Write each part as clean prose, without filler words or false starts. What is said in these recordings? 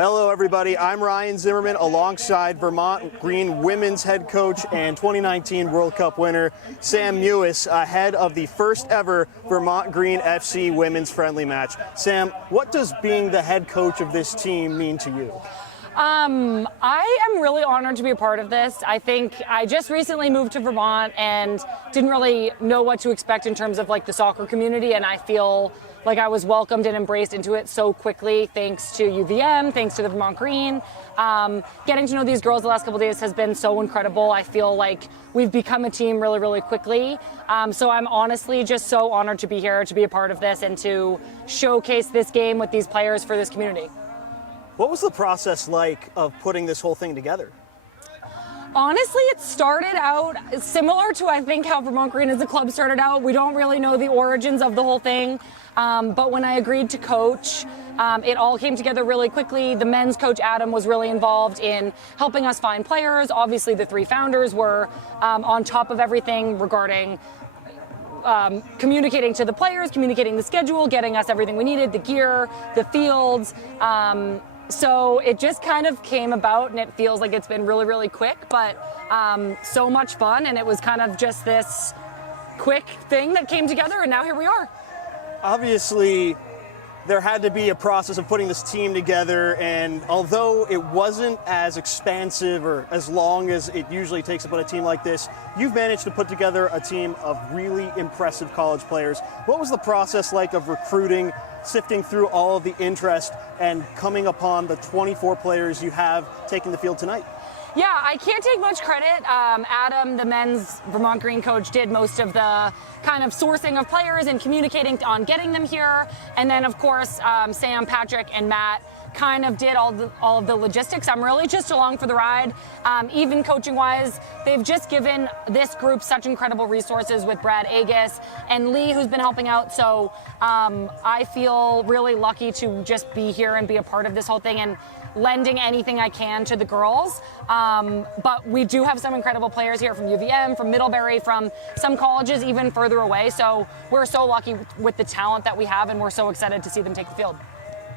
Hello, everybody. I'm Ryan Zimmerman alongside Vermont Green women's head coach and 2019 World Cup winner Sam Mewis ahead of the first ever Vermont Green FC women's friendly match. Sam, what does being the head coach of this team mean to you? I am really honored to be a part of this. I think I just recently moved to Vermont and didn't really know what to expect in terms of like the soccer community, and I feel like I was welcomed and embraced into it so quickly thanks to UVM, thanks to the Vermont Green. Getting to know these girls the last couple of days has been so incredible. I feel like we've become a team really, really quickly. So I'm honestly just so honored to be here, to be a part of this, and to showcase this game with these players for this community. What was the process like of putting this whole thing together? Honestly, it started out similar to, I think, how Vermont Green as a club started out. We don't really know the origins of the whole thing. But when I agreed to coach, it all came together really quickly. The men's coach, Adam, was really involved in helping us find players. Obviously, the three founders were on top of everything regarding communicating to the players, communicating the schedule, getting us everything we needed, the gear, the fields. So it just kind of came about, and it feels like it's been really, really quick, but so much fun. And it was kind of just this quick thing that came together, and now here we are. Obviously, there had to be a process of putting this team together, and although it wasn't as expansive or as long as it usually takes to put a team like this, you've managed to put together a team of really impressive college players. What was the process like of recruiting, sifting through all of the interest, and coming upon the 24 players you have taking the field tonight? Yeah, I can't take much credit. Adam, the men's Vermont Green coach, did most of the kind of sourcing of players and communicating on getting them here. And then, of course, Sam, Patrick, and Matt kind of did all of the logistics. I'm really just along for the ride. Even coaching-wise, they've just given this group such incredible resources with Brad Agus and Lee, who's been helping out. So I feel really lucky to just be here and be a part of this whole thing and lending anything I can to the girls. But we do have some incredible players here from UVM, from Middlebury, from some colleges even further away. So we're so lucky with the talent that we have, and we're so excited to see them take the field.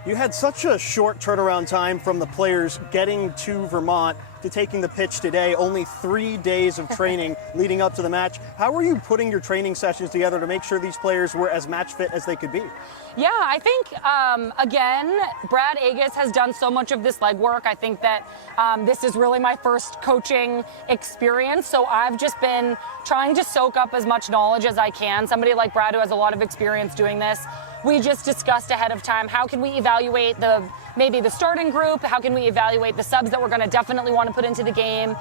You had such a short turnaround time from the players getting to Vermont to taking the pitch today, only 3 days of training leading up to the match. How were you putting your training sessions together to make sure these players were as match fit as they could be? Yeah, I think, again, Brad Agus has done so much of this legwork. I think that this is really my first coaching experience, so I've just been trying to soak up as much knowledge as I can. Somebody like Brad, who has a lot of experience doing this, we just discussed ahead of time, how can we evaluate maybe the starting group? How can we evaluate the subs that we're going to definitely want to put into the game?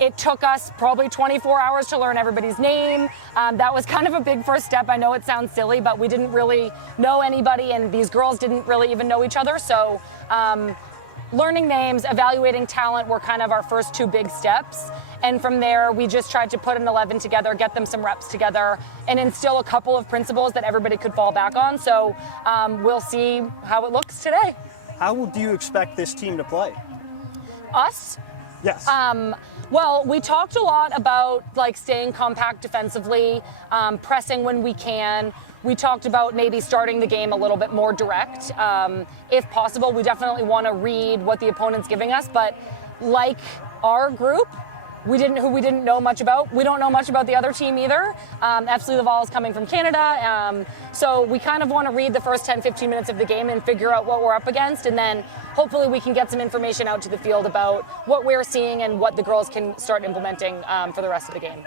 It took us probably 24 hours to learn everybody's name. That was kind of a big first step. I know it sounds silly, but we didn't really know anybody, and these girls didn't really even know each other. So learning names, evaluating talent were kind of our first two big steps. And from there, we just tried to put an 11 together, get them some reps together, and instill a couple of principles that everybody could fall back on. So we'll see how it looks today. How do you expect this team to play? Us? Yes. Well, we talked a lot about like staying compact defensively, pressing when we can. We talked about maybe starting the game a little bit more direct. If possible, we definitely want to read what the opponent's giving us, but like our group, who we didn't know much about. We don't know much about the other team either. FC Laval is coming from Canada. So we kind of want to read the first 10, 15 minutes of the game and figure out what we're up against. And then hopefully we can get some information out to the field about what we're seeing and what the girls can start implementing for the rest of the game.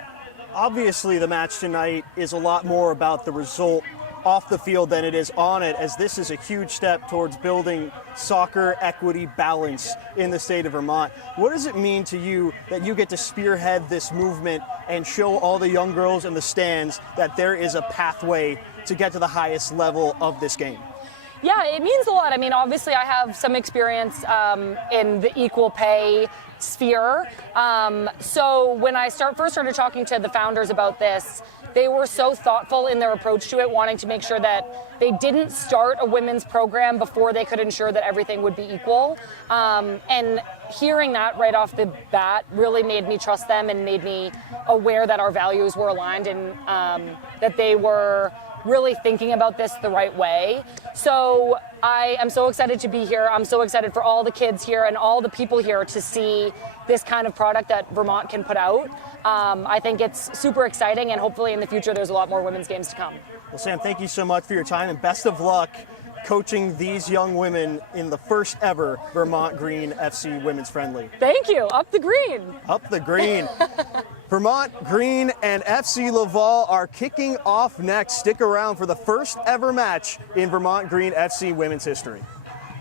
Obviously, the match tonight is a lot more about the result off the field than it is on it, as this is a huge step towards building soccer equity balance in the state of Vermont. What does it mean to you that you get to spearhead this movement and show all the young girls in the stands that there is a pathway to get to the highest level of this game? Yeah, it means a lot. I mean, obviously I have some experience in the equal pay sphere. So when I first started talking to the founders about this, they were so thoughtful in their approach to it, wanting to make sure that they didn't start a women's program before they could ensure that everything would be equal. And hearing that right off the bat really made me trust them and made me aware that our values were aligned and that they were really thinking about this the right way. So I am so excited to be here. I'm so excited for all the kids here and all the people here to see this kind of product that Vermont can put out. I think it's super exciting, and hopefully in the future there's a lot more women's games to come. Well, Sam, thank you so much for your time, and best of luck coaching these young women in the first ever Vermont Green FC Women's Friendly. Thank you. Up the green. Up the green. Vermont Green and FC Laval are kicking off next. Stick around for the first ever match in Vermont Green FC women's history.